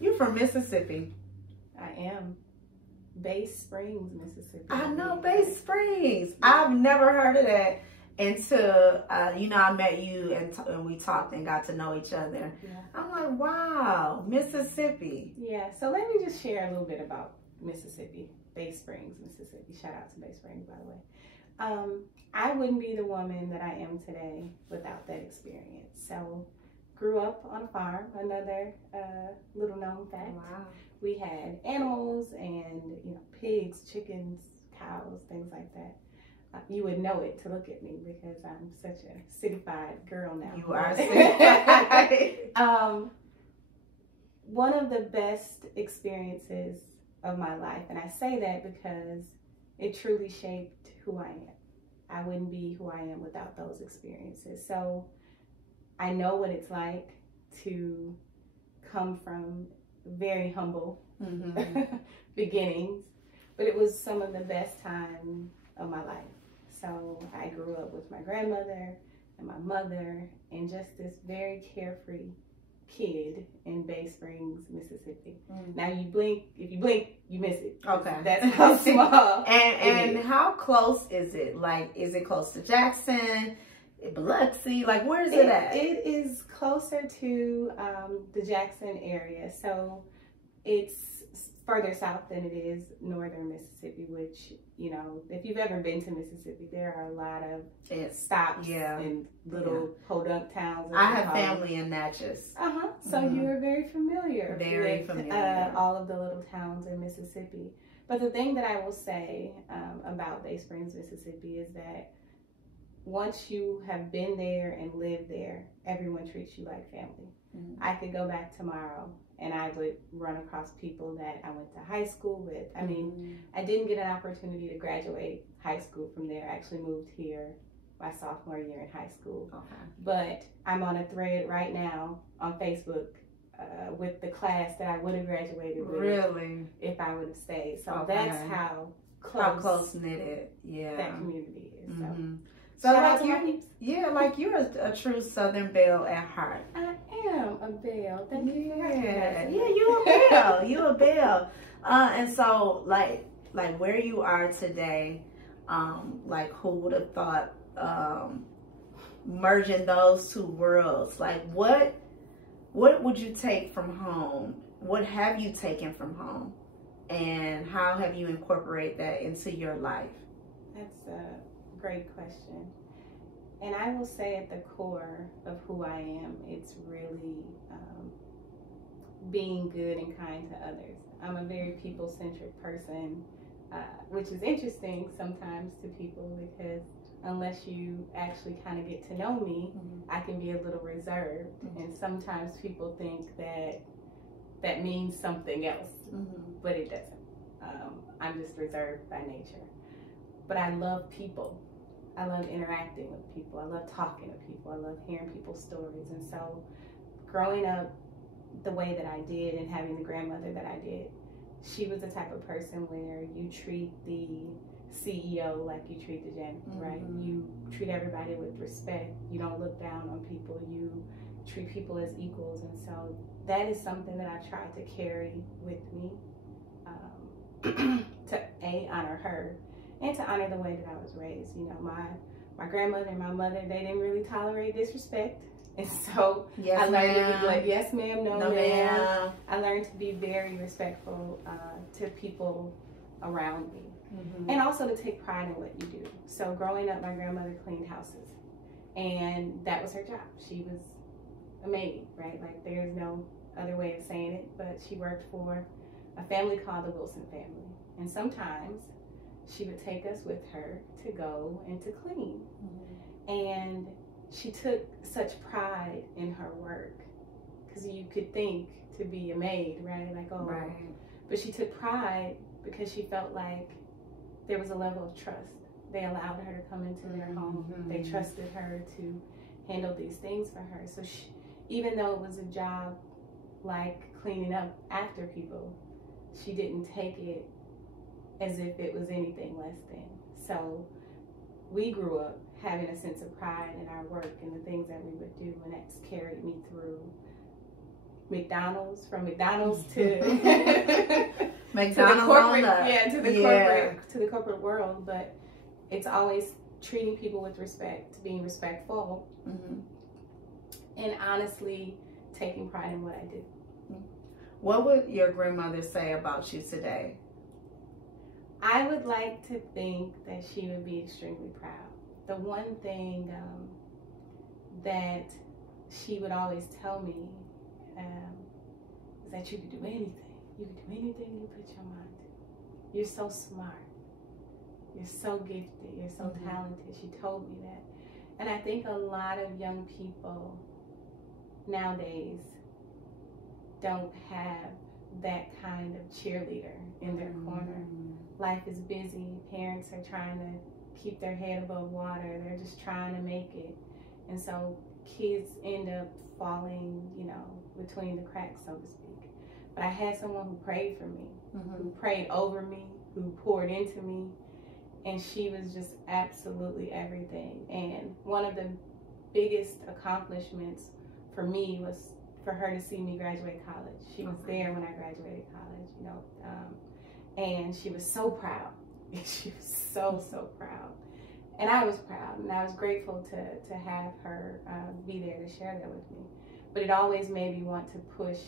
You're from Mississippi. I am. Bay Springs, Mississippi. I know Bay Springs. I've never heard of that until, you know, I met you and we talked and got to know each other. Yeah. I'm like, wow, Mississippi. Yeah, so let me just share a little bit about Mississippi. Bay Springs, Mississippi. Shout out to Bay Springs, by the way. I wouldn't be the woman that I am today without that experience. So, grew up on a farm, another little known fact. Wow. We had animals and, you know, pigs, chickens, cows, things like that. You would know it to look at me because I'm such a citified girl now. You are citified. One of the best experiences of my life, and I say that because it truly shaped who I am. I wouldn't be who I am without those experiences. So I know what it's like to come from very humble beginnings, but it was some of the best time of my life. So I grew up with my grandmother and my mother and just this very carefree kid in Bay Springs, Mississippi. Now if you blink, you miss it. Okay. That's how small. And how close is it? Like, is it close to Jackson, Biloxi? Like, where is it at? It is closer to the Jackson area. So it's further south than it is northern Mississippi, which, you know, if you've ever been to Mississippi, there are a lot of stops and little podunk towns. I have family in Natchez. So you are very familiar with all of the little towns in Mississippi. But the thing that I will say about Bay Springs, Mississippi is that once you have been there and lived there, everyone treats you like family. I could go back tomorrow and I would run across people that I went to high school with. I mean, I didn't get an opportunity to graduate high school from there. I actually moved here my sophomore year in high school. But I'm on a thread right now on Facebook with the class that I would have graduated with if I would have stayed. So that's how close knitted that community is. So like you're a true Southern belle at heart. I am a belle. Thank you for having me. Yeah, you a belle. You a belle. And so like where you are today, like who would have thought merging those two worlds? Like what would you take from home? What have you taken from home? And how have you incorporated that into your life? That's a great question. And I will say at the core of who I am, it's really being good and kind to others. I'm a very people-centric person, which is interesting sometimes to people because unless you actually kind of get to know me, I can be a little reserved. And sometimes people think that means something else, but it doesn't. I'm just reserved by nature. But I love people. I love interacting with people. I love talking to people. I love hearing people's stories. And so growing up the way that I did and having the grandmother that I did, she was the type of person where you treat the CEO like you treat the janitor, right? You treat everybody with respect. You don't look down on people. You treat people as equals. And so that is something that I tried to carry with me to honor her and to honor the way that I was raised. You know, my grandmother and my mother, they didn't really tolerate disrespect. And so I learned to be like, yes ma'am, no ma'am. I learned to be very respectful to people around me. And also to take pride in what you do. So growing up, my grandmother cleaned houses. And that was her job. She was a maid, right? Like there's no other way of saying it, but she worked for a family called the Wilson family. And sometimes she would take us with her to go and to clean. And she took such pride in her work because you could think to be a maid, right? Like, oh, but she took pride because she felt like there was a level of trust. They allowed her to come into their home. They trusted her to handle these things for her. So she, even though it was a job like cleaning up after people, she didn't take it as if it was anything less than. So we grew up having a sense of pride in our work and the things that we would do, and that's carried me through McDonald's, from McDonald's to McDonald's to the corporate world, but it's always treating people with respect, being respectful, and honestly taking pride in what I do. What would your grandmother say about you today? I would like to think that she would be extremely proud. The one thing that she would always tell me is that you could do anything. You could do anything you put your mind to. You're so smart. You're so gifted. You're so talented. She told me that. And I think a lot of young people nowadays don't have that kind of cheerleader in their corner. Life is busy. Parents are trying to keep their head above water. They're just trying to make it. And so kids end up falling, you know, between the cracks, so to speak. But I had someone who prayed for me, who prayed over me, who poured into me, and she was just absolutely everything. And one of the biggest accomplishments for me was for her to see me graduate college. She was there when I graduated college, you know, and she was so proud. She was so proud. And I was proud, and I was grateful to have her be there to share that with me. But it always made me want to push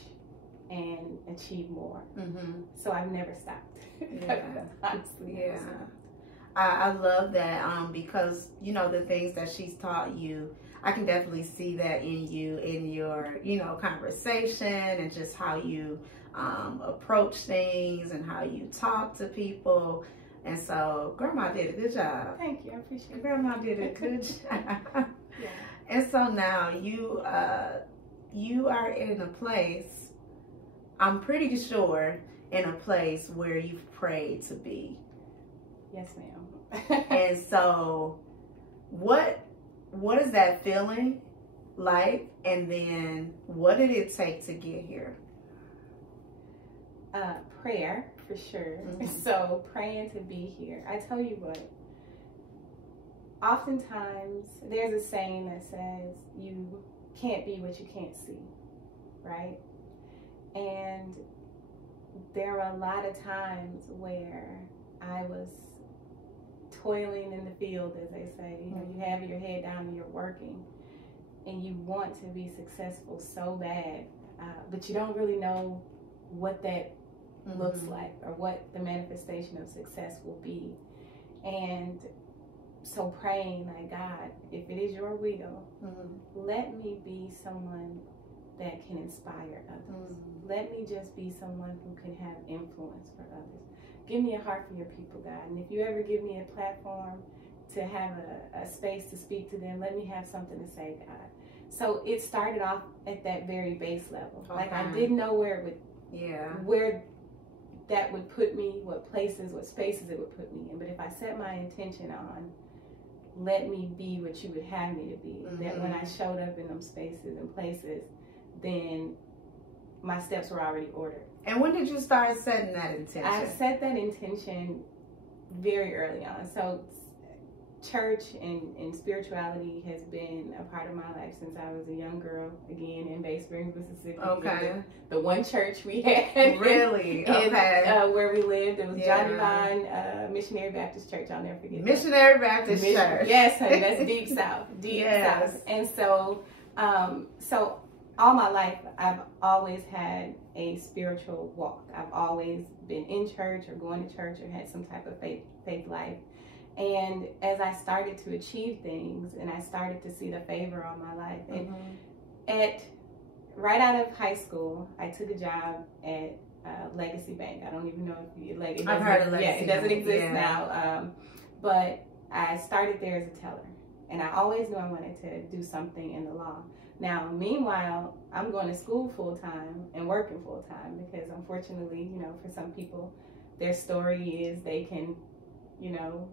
and achieve more. So I've never stopped. Honestly, never stopped. I love that because, you know, the things that she's taught you, I can definitely see that in you, in your, you know, conversation and just how you approach things and how you talk to people. And so Grandma did a good job. Thank you. I appreciate it. Grandma did a good job. And so now you are in a place, I'm pretty sure, in a place where you've prayed to be. Yes, ma'am. And so what is that feeling like? And then what did it take to get here? Prayer, for sure. So praying to be here. I tell you what, oftentimes there's a saying that says you can't be what you can't see, right? And there are a lot of times where I was toiling in the field, as they say. You know, you have your head down and you're working, and you want to be successful so bad, but you don't really know what that looks like or what the manifestation of success will be. And so praying, like, God, if it is your will, let me be someone that can inspire others. Let me just be someone who can have influence for others. Give me a heart for your people, God. And if you ever give me a platform to have a space to speak to them, let me have something to say, God. So it started off at that very base level. Like, I didn't know where it would, where that would put me, what spaces it would put me in. But if I set my intention on, let me be what you would have me to be, that when I showed up in them spaces and places, then my steps were already ordered. And when did you start setting that intention? I set that intention very early on. So church and spirituality has been a part of my life since I was a young girl, again, in Bay Springs, Mississippi. Okay. The one church we had. Really? Where we lived. It was Johnny Vine Missionary Baptist Church. I'll never forget Missionary Baptist Church. Yes, honey. That's deep south. Deep south. And so, so all my life, I've always had a spiritual walk. I've always been in church or going to church or had some type of faith life. And as I started to achieve things and I started to see the favor on my life, and right out of high school, I took a job at Legacy Bank. I don't even know if I've heard of Legacy. Yeah, it doesn't exist now. But I started there as a teller, and I always knew I wanted to do something in the law. Now, meanwhile, I'm going to school full time and working full time because, unfortunately, you know, for some people, their story is they can, you know,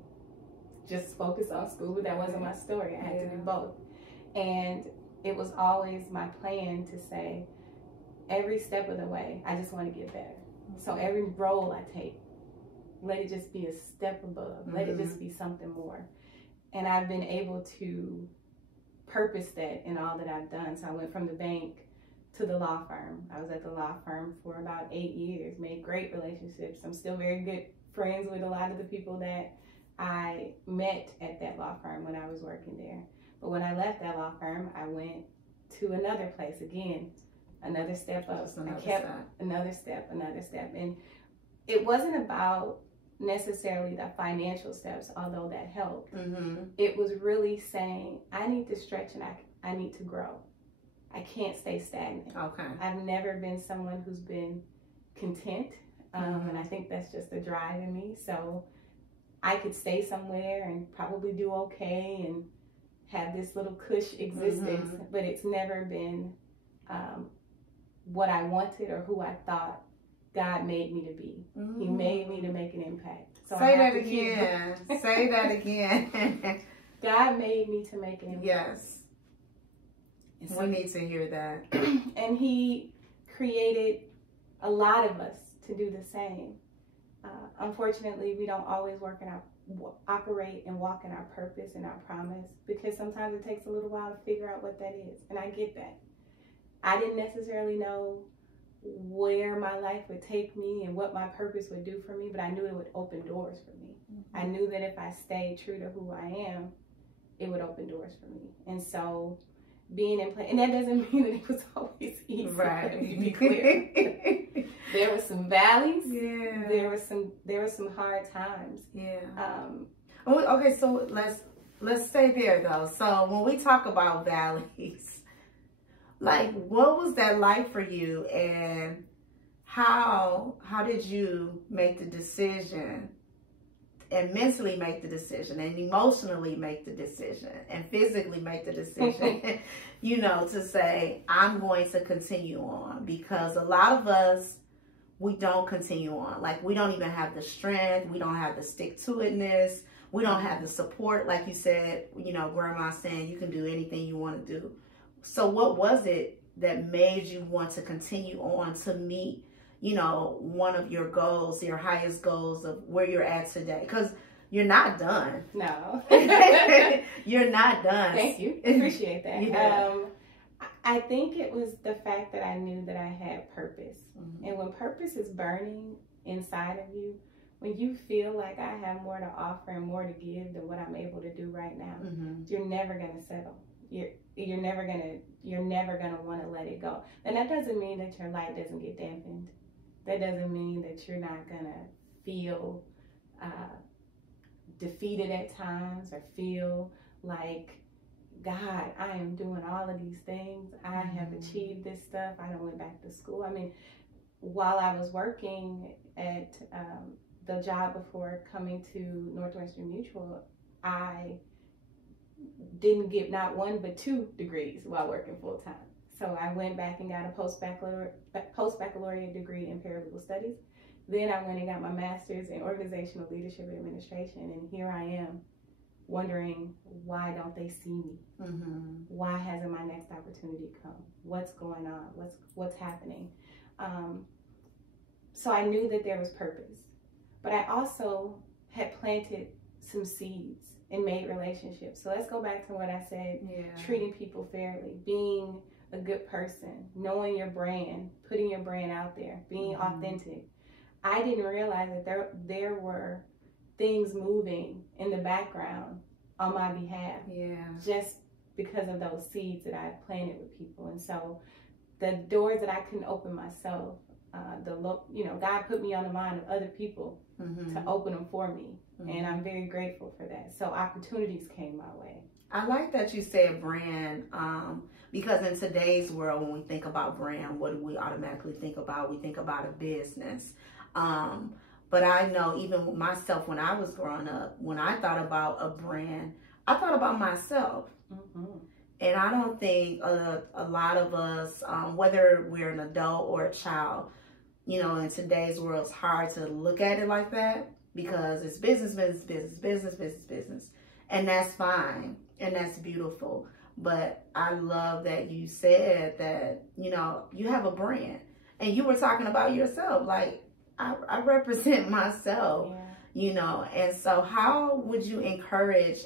just focus on school, but that wasn't my story. I had to do both. And it was always my plan to say, every step of the way, I just want to get better. So every role I take, let it just be a step above. Let it just be something more. And I've been able to purpose that in all that I've done. So I went from the bank to the law firm. I was at the law firm for about 8 years, made great relationships. I'm still very good friends with a lot of the people that I met at that law firm when I was working there. But when I left that law firm, I went to another place again, another step up. I kept another step. And it wasn't about necessarily the financial steps, although that helped. It was really saying, I need to stretch and I need to grow. I can't stay stagnant. Okay. I've never been someone who's been content. And I think that's just the drive in me. So I could stay somewhere and probably do okay and have this little cush existence, but it's never been what I wanted or who I thought God made me to be. He made me to make an impact. So say that again. Say that again. God made me to make an impact. Yes. So, we need to hear that. And He created a lot of us to do the same. Unfortunately, we don't always operate and walk in our purpose and our promise, because sometimes it takes a little while to figure out what that is. And I get that. I didn't necessarily know where my life would take me and what my purpose would do for me, but I knew it would open doors for me. I knew that if I stayed true to who I am, it would open doors for me. And so being in place, and that doesn't mean that it was always easy, right? To be clear. There were some valleys. Yeah. There were some hard times. Yeah. Okay, so let's stay there though. So when we talk about valleys, like what was that like for you, and how did you make the decision, and mentally make the decision, and emotionally make the decision, and physically make the decision, to say, I'm going to continue on? Because a lot of us, we don't continue on. Like, we don't even have the strength. We don't have the stick-to-itness. We don't have the support. Like you said, Grandma saying you can do anything you want to do. So what was it that made you want to continue on to meet, one of your goals, your highest goals of where you're at today? Because you're not done. No. You're not done. Thank you. Appreciate that. Yeah. I think it was the fact that I knew that I had purpose. And when purpose is burning inside of you, when you feel like I have more to offer and more to give than what I'm able to do right now, you're never going to settle. You're never gonna want to let it go. And that doesn't mean that your light doesn't get dampened. That doesn't mean that you're not gonna feel defeated at times, or feel like, God, I am doing all of these things. I have achieved this stuff. I done went back to school. I mean, while I was working at the job before coming to Northwestern Mutual, I didn't get not one but 2 degrees while working full time. So I went back and got a post-baccalaureate degree in paralegal studies. Then I went and got my master's in organizational leadership and administration, and here I am wondering, why don't they see me? Why hasn't my next opportunity come? What's going on? What's happening? So I knew that there was purpose, but I also had planted some seeds and made relationships. So let's go back to what I said, treating people fairly, being a good person, knowing your brand, putting your brand out there, being authentic. I didn't realize that there were things moving in the background on my behalf, just because of those seeds that I planted with people. And so the doors that I couldn't open myself, God put me on the mind of other people to open them for me. And I'm very grateful for that. So opportunities came my way. I like that you said brand, because in today's world, when we think about brand, what do we automatically think about? We think about a business. But I know even myself, when I was growing up, when I thought about a brand, I thought about myself. And I don't think a lot of us, whether we're an adult or a child, in today's world, it's hard to look at it like that, because it's business. And that's fine. And that's beautiful. But I love that you said that, you have a brand. And you were talking about yourself. Like, I represent myself, And so how would you encourage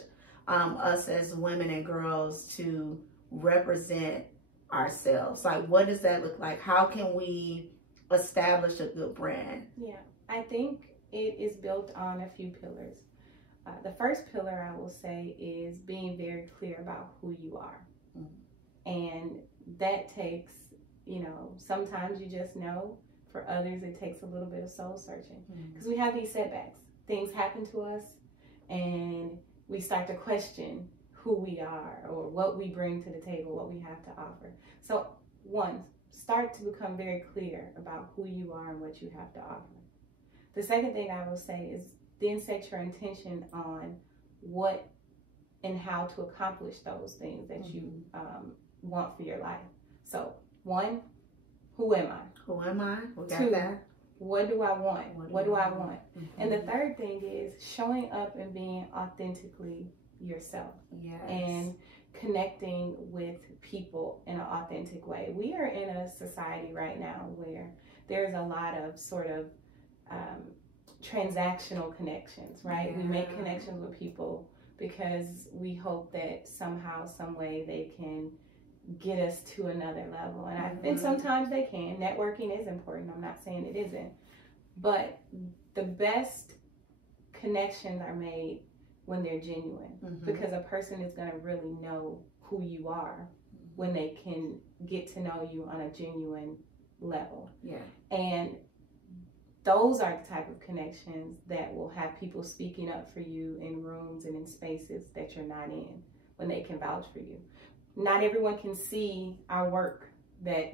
us as women and girls to represent ourselves? Like, what does that look like? How can we establish a good brand? Yeah, I think it is built on a few pillars. The first pillar I will say is being very clear about who you are. And that takes, sometimes you just know. For others, it takes a little bit of soul searching, because we have these setbacks. Things happen to us and we start to question who we are or what we bring to the table, what we have to offer. So one, start to become very clear about who you are and what you have to offer. The second thing I will say is then set your intention on what and how to accomplish those things that you want for your life. So one, who am I? Who am I? We got Two, that. What do I want? What do I want? And the third thing is showing up and being authentically yourself. Yes. And connecting with people in an authentic way. We are in a society right now where there's a lot of sort of transactional connections, right? We make connections with people because we hope that somehow, some way they can get us to another level. And sometimes they can. Networking is important. I'm not saying it isn't. But the best connections are made when they're genuine, because a person is going to really know who you are when they can get to know you on a genuine level. Yeah. And those are the type of connections that will have people speaking up for you in rooms and in spaces that you're not in, when they can vouch for you. Not everyone can see our work, that,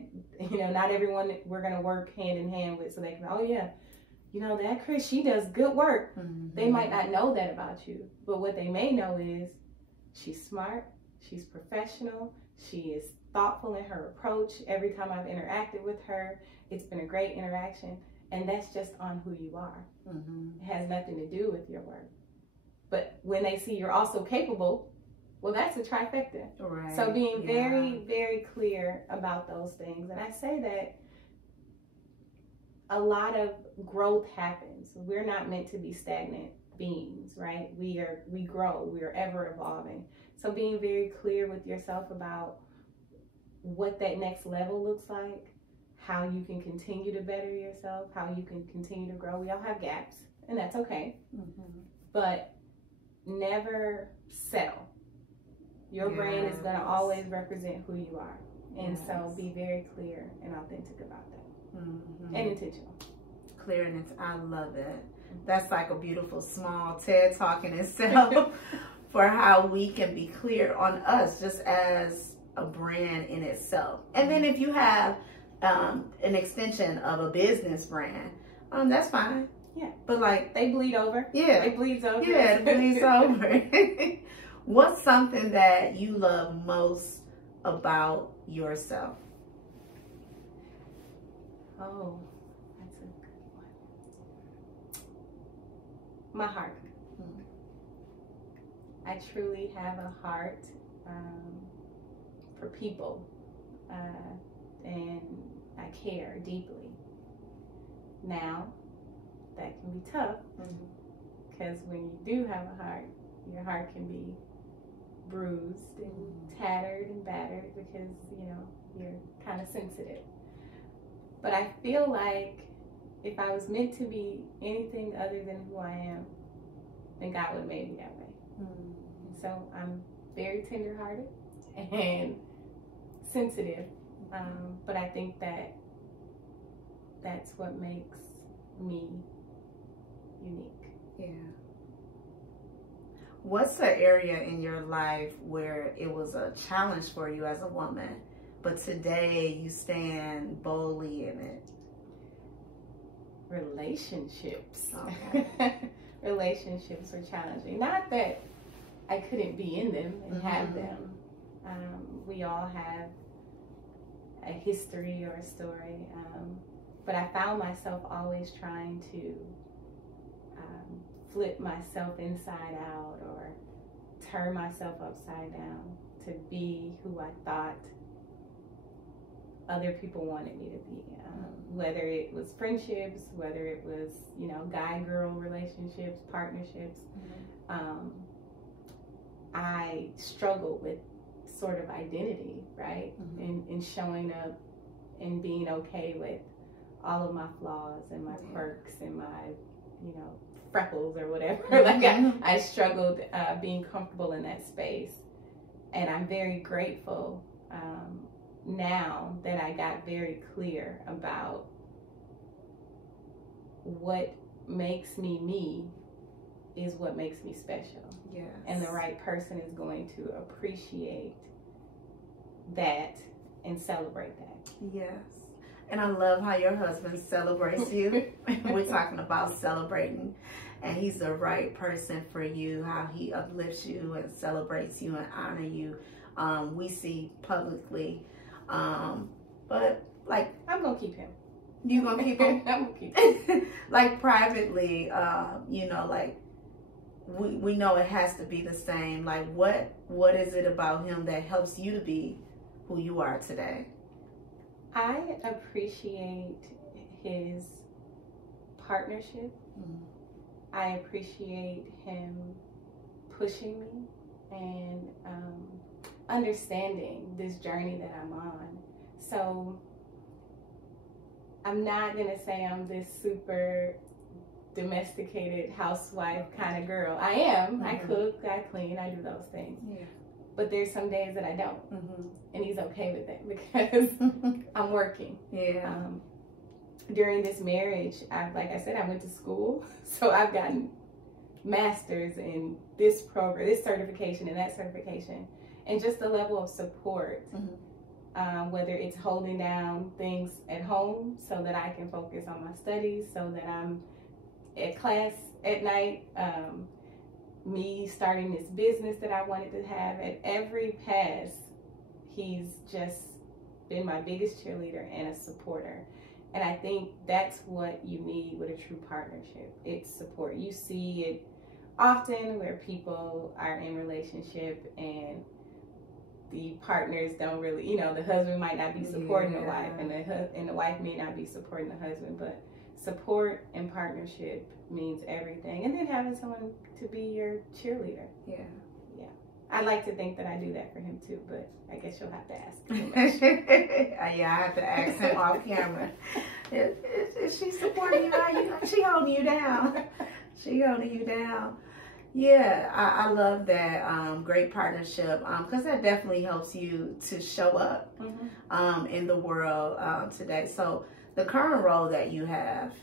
not everyone we're going to work hand in hand with, so they can, oh yeah, that Kris, she does good work. They might not know that about you, but what they may know is she's smart, she's professional, she is thoughtful in her approach. Every time I've interacted with her, it's been a great interaction. And that's just on who you are. It has nothing to do with your work. But when they see you're also capable, well, that's a trifecta. Right. So being very, very clear about those things. And I say that a lot of growth happens. We're not meant to be stagnant beings, right? We grow. We are ever evolving. So being very clear with yourself about what that next level looks like, how you can continue to better yourself, how you can continue to grow. We all have gaps, and that's okay. But never settle. Your brand is going to always represent who you are. And so be very clear and authentic about that. And intentional. Clear and I love it. That's like a beautiful small TED Talk in itself for how we can be clear on us just as a brand in itself. And then if you have an extension of a business brand, that's fine. Yeah. But like they bleed over. Yeah. It bleeds over. Yeah, it bleeds over. What's something that you love most about yourself? Oh, that's a good one. My heart. I truly have a heart for people, and I care deeply. Now, that can be tough, because when you do have a heart, your heart can be bruised and tattered and battered because, you're kind of sensitive. But I feel like if I was meant to be anything other than who I am, then God would have made me that way. So I'm very tenderhearted and sensitive, but I think that that's what makes me unique. Yeah. What's the area in your life where it was a challenge for you as a woman, but today you stand boldly in it? Relationships. Okay. Relationships are challenging. Not that I couldn't be in them and have them. We all have a history or a story, but I found myself always trying to flip myself inside out or turn myself upside down to be who I thought other people wanted me to be. Whether it was friendships, whether it was, guy-girl relationships, partnerships. I struggled with sort of identity, right? And showing up and being okay with all of my flaws and my quirks and my, you know, freckles or whatever. Like I struggled being comfortable in that space. And I'm very grateful now that I got very clear about what makes me me is what makes me special. Yes. And the right person is going to appreciate that and celebrate that. Yes. And I love how your husband celebrates you. We're talking about celebrating. And he's the right person for you, how he uplifts you and celebrates you and honor you. We see publicly. But like, I'm going to keep him. You going to keep him? I'm going to keep him. Like privately, you know, like we know it has to be the same. Like what is it about him that helps you to be who you are today? I appreciate his partnership. I appreciate him pushing me and understanding this journey that I'm on. So I'm not going to say I'm this super domesticated housewife kind of girl. I am. I cook, I clean, I do those things. Yeah. But there's some days that I don't. And he's okay with that because I'm working. Yeah. During this marriage, like I said, I went to school. So I've gotten masters in this program, this certification and that certification. And just the level of support, whether it's holding down things at home so that I can focus on my studies, so that I'm at class at night, me starting this business that I wanted to have. At every pass, he's just been my biggest cheerleader and a supporter. And I think that's what you need with a true partnership. It's support. You see it often where people are in relationship and the partners don't really, you know, the husband might not be supporting the wife, and the wife may not be supporting the husband, but support and partnership means everything. And then having someone to be your cheerleader. Yeah. I'd like to think that I do that for him too, but I guess you'll have to ask him. Yeah, I have to ask him off camera. Is she supporting you? She holding you down. She holding you down. Yeah, I love that great partnership because that definitely helps you to show up in the world today. So the current role that you have,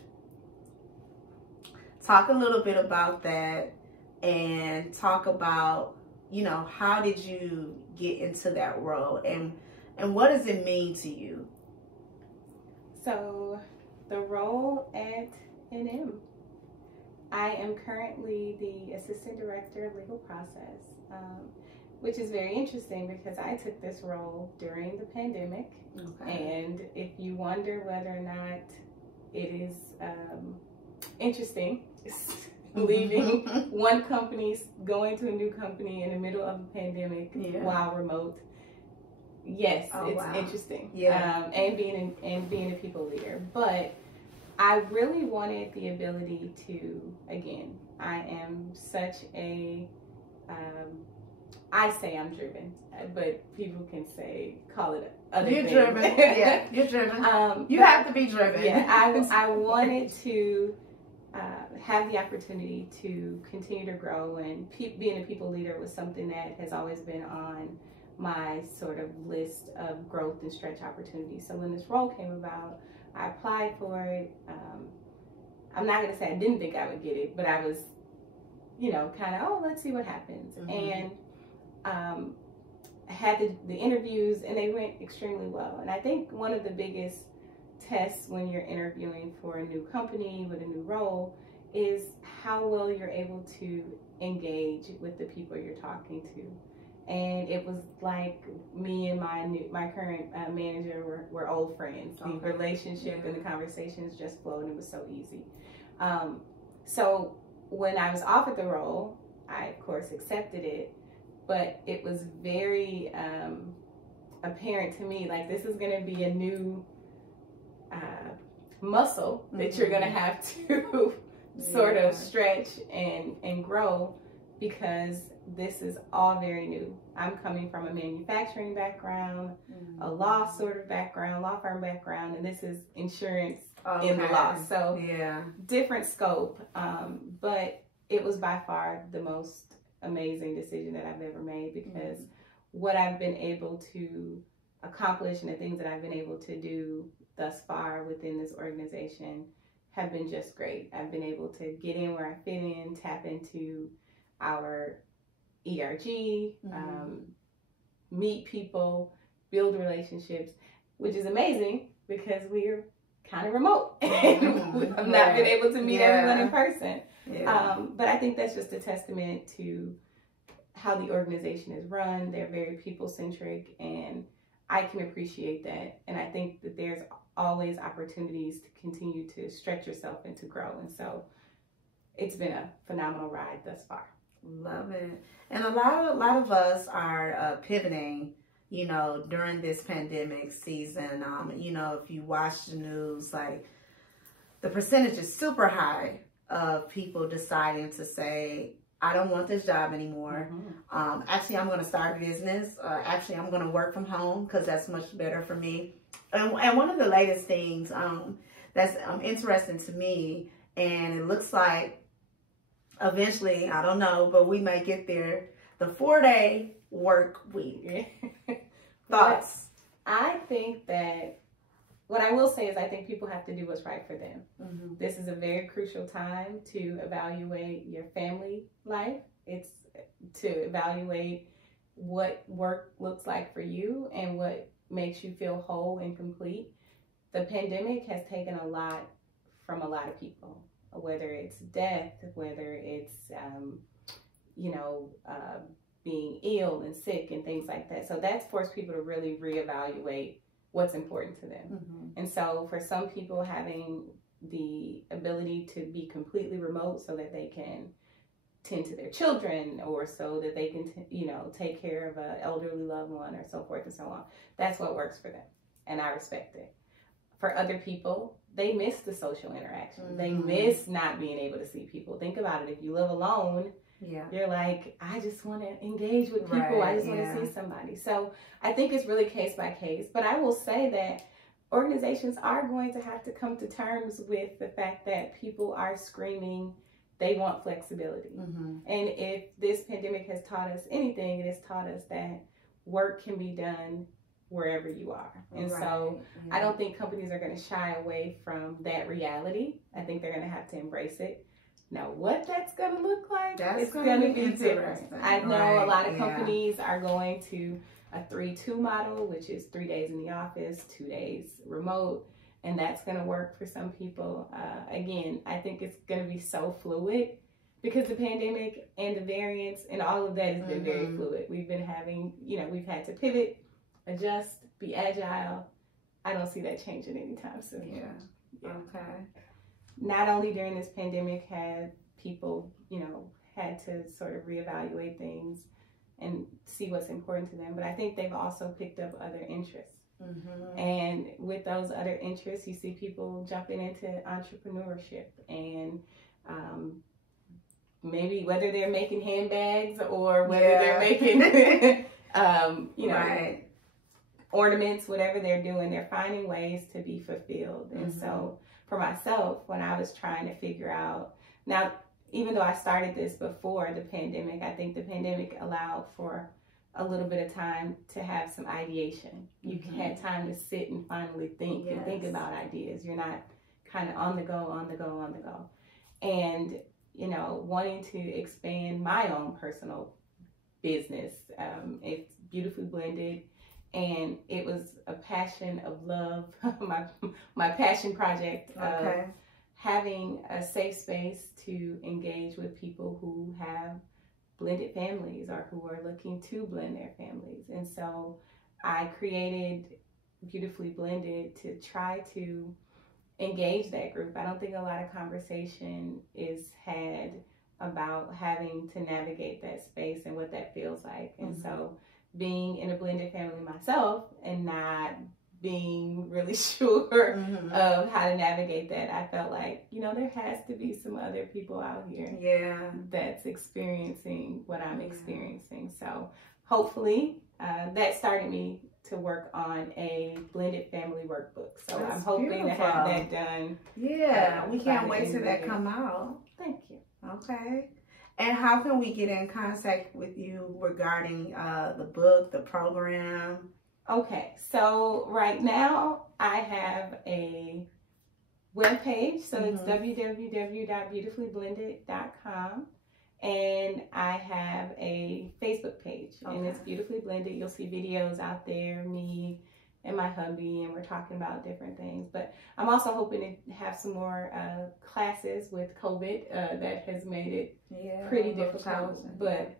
talk a little bit about that and talk about, you know, how did you get into that role and what does it mean to you? So the role at NM, I am currently the Assistant Director of Legal Process, which is very interesting because I took this role during the pandemic. And if you wonder whether or not it is interesting, leaving one company, going to a new company in the middle of a pandemic while remote. Yes, it's interesting. And being a people leader. But I really wanted the ability to, again, I am such a, I say I'm driven, but people can call it other things. You're driven. Yeah, you're driven. You have to be driven. Yeah, I wanted to have the opportunity to continue to grow, and being a people leader was something that has always been on my sort of list of growth and stretch opportunities. So when this role came about, I applied for it. I'm not going to say I didn't think I would get it, but I was, you know, kind of, let's see what happens. And had the interviews, and they went extremely well. And I think one of the biggest tests when you're interviewing for a new company with a new role is how well you're able to engage with the people you're talking to. And it was like me and my current manager were old friends. The relationship and the conversations just flowed, and it was so easy. So when I was offered the role, I of course accepted it, but it was very apparent to me, like, this is going to be a new muscle that you're going to have to sort of stretch and grow, because this is all very new. I'm coming from a manufacturing background, a law sort of background, law firm background, and this is insurance in the law. So different scope, but it was by far the most amazing decision that I've ever made, because what I've been able to accomplish and the things that I've been able to do thus far within this organization have been just great. I've been able to get in where I fit in, tap into our ERG, meet people, build relationships, which is amazing because we're kind of remote. I've not been able to meet everyone in person. But I think that's just a testament to how the organization is run. They're very people-centric, and I can appreciate that. And I think that there's always opportunities to continue to stretch yourself and to grow. And so it's been a phenomenal ride thus far. Love it. And a lot of us are pivoting, you know, during this pandemic season. You know, if you watch the news, like, the percentage is super high of people deciding to say, I don't want this job anymore. Actually, I'm going to start a business. Actually, I'm going to work from home because that's much better for me. And one of the latest things that's interesting to me, and it looks like eventually, I don't know, but we may get there, the 4-day work week. Thoughts? I think that what I will say is I think people have to do what's right for them. This is a very crucial time to evaluate your family life. It's to evaluate what work looks like for you and what makes you feel whole and complete. The pandemic has taken a lot from a lot of people, whether it's death, whether it's, being ill and sick and things like that. So that's forced people to really reevaluate what's important to them. And so for some people, having the ability to be completely remote so that they can tend to their children, or so that they can, take care of an elderly loved one, or so forth and so on, that's what works for them. And I respect it. For other people, they miss the social interaction. They miss not being able to see people. Think about it. If you live alone, you're like, I just want to engage with people. I just want to see somebody. So I think it's really case by case. But I will say that organizations are going to have to come to terms with the fact that people are screaming they want flexibility. And if this pandemic has taught us anything, it has taught us that work can be done wherever you are. And so I don't think companies are going to shy away from that reality. I think they're going to have to embrace it. Now, what that's going to look like, it's going to be different. I know a lot of companies are going to a 3-2 model, which is 3 days in the office, 2 days remote, and that's going to work for some people. Again, I think it's going to be so fluid because the pandemic and the variants and all of that has been very fluid. We've been having, we've had to pivot, adjust, be agile. I don't see that changing anytime soon. Okay. Not only during this pandemic have people, had to sort of reevaluate things and see what's important to them, but I think they've also picked up other interests. And with those other interests, you see people jumping into entrepreneurship, and maybe whether they're making handbags or whether they're making, ornaments, whatever they're doing, they're finding ways to be fulfilled. And so for myself, when I was trying to figure out, now, even though I started this before the pandemic, I think the pandemic allowed for a little bit of time to have some ideation. You had time to sit and finally think and think about ideas. You're not kind of on the go. And, wanting to expand my own personal business. It's beautifully blended. And it was a passion of love, my passion project of having a safe space to engage with people who have blended families or who are looking to blend their families. And so I created Beautifully Blended to try to engage that group. I don't think a lot of conversation is had about having to navigate that space and what that feels like. And so being in a blended family myself and not being really sure of how to navigate that, I felt like, you know, there has to be some other people out here that's experiencing what I'm experiencing. So hopefully that started me to work on a blended family workbook. So I'm hoping to have that done. Yeah, we can't wait till that come out. Thank you. Okay. And how can we get in contact with you regarding the book, the program? Okay, so right now I have a webpage. So it's www.beautifullyblended.com. And I have a Facebook page, and it's Beautifully Blended. You'll see videos out there, me and my hubby, and we're talking about different things. But I'm also hoping to have some more classes with COVID. That has made it pretty difficult. But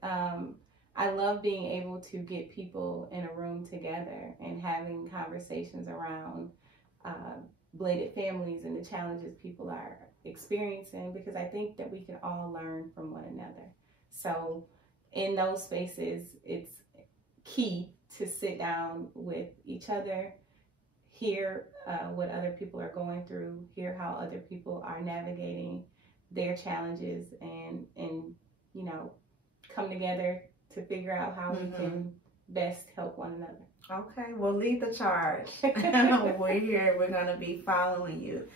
I love being able to get people in a room together and having conversations around blended families and the challenges people are experiencing, because I think that we can all learn from one another. So in those spaces, it's key to sit down with each other, hear what other people are going through, hear how other people are navigating their challenges, and you know, come together to figure out how we can best help one another. Okay, well, lead the charge. We're here. We're going to be following you.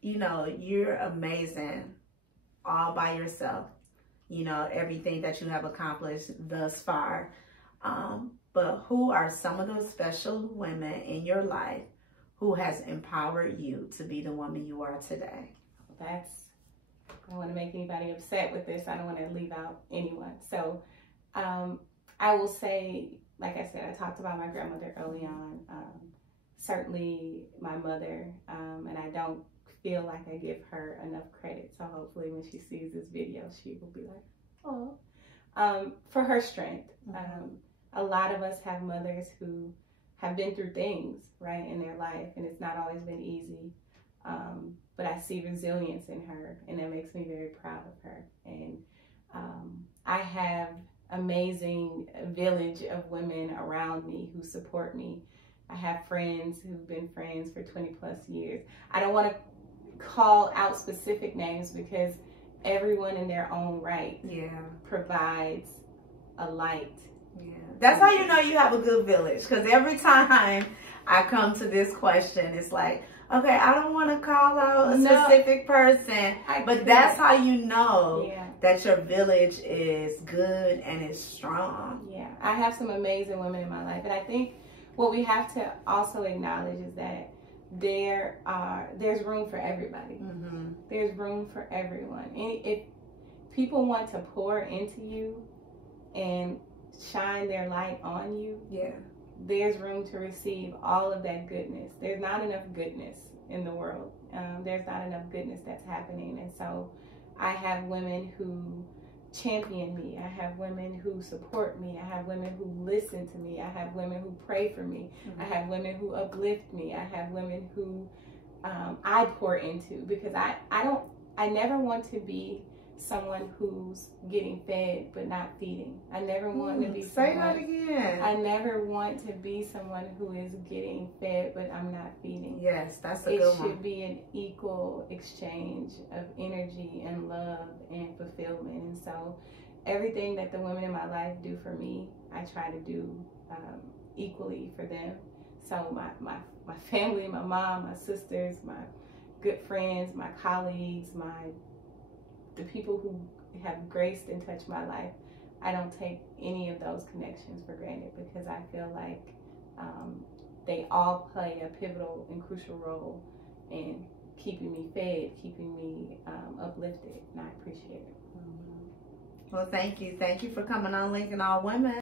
You know, you're amazing all by yourself. You know, everything that you have accomplished thus far. But who are some of those special women in your life who has empowered you to be the woman you are today? I don't want to make anybody upset with this. I don't want to leave out anyone. So I will say, like I said, I talked about my grandmother early on. Certainly my mother, and I don't feel like I give her enough credit. So hopefully when she sees this video, she will be like, oh, for her strength. A lot of us have mothers who have been through things, right, in their life, and it's not always been easy. But I see resilience in her, and that makes me very proud of her. And I have amazing village of women around me who support me. I have friends who've been friends for 20 plus years. I don't want to call out specific names because everyone in their own right provides a light. That's how you know you have a good village, because every time I come to this question, it's like, okay, I don't want to call out a specific person, but that's how you know that your village is good and is strong. Yeah, I have some amazing women in my life, and I think what we have to also acknowledge is that there's room for everybody. There's room for everyone. And if people want to pour into you and shine their light on you, there's room to receive all of that goodness. There's not enough goodness in the world. There's not enough goodness that's happening. And so I have women who champion me. I have women who support me. I have women who listen to me. I have women who pray for me. I have women who uplift me. I have women who I pour into, because I never want to be someone who's getting fed but not feeding. I never want to be say that again. I never want to be someone who is getting fed but I'm not feeding. Yes, that's a good one. It should be an equal exchange of energy and love and fulfillment. And so everything that the women in my life do for me, I try to do equally for them. So my family, my mom, my sisters, my good friends, my colleagues, the people who have graced and touched my life, I don't take any of those connections for granted, because I feel like they all play a pivotal and crucial role in keeping me fed, keeping me uplifted, and I appreciate it. Well, thank you. Thank you for coming on Lincoln All Women.